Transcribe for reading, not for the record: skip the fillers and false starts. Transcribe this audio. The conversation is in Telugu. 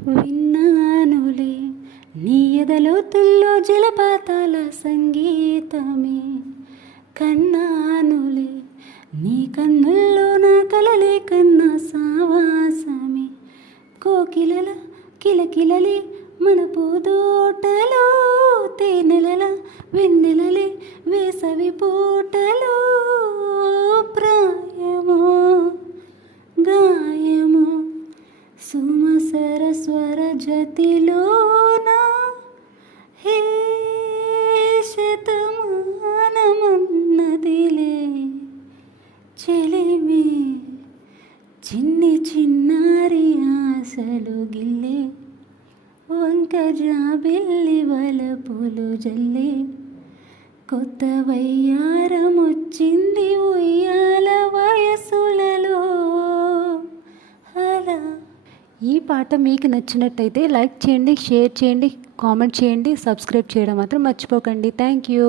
విన్నానులే నీ ఎదలోతుల్లో జలపాతాల సంగీతమే, కన్నానులే నీ కన్నుల్లో నా కలలే కన్నా సావాసమే, కోకిలల కిలకిలలే మన పూదోటలో, తేనెలల వెన్నెలలే వేసవి పూటలో, ప్రాయమో గాయమో సుమసర స్వర జతిలోన, హే శతమానమన్నదిలే చెలిమే, చిన్ని చిన్నారి ఆశలు గిల్లే, వంక జాబిల్లి వలపులు జల్లే, కొత్త వయ్యారమొచ్చింది ఉయ్యాల వయసులలో అలా. ఈ పాట మీకు నచ్చినట్టయితే లైక్ చేయండి, షేర్ చేయండి, కామెంట్ చేయండి, సబ్స్క్రైబ్ చేయడం మాత్రం మర్చిపోకండి. Thank you.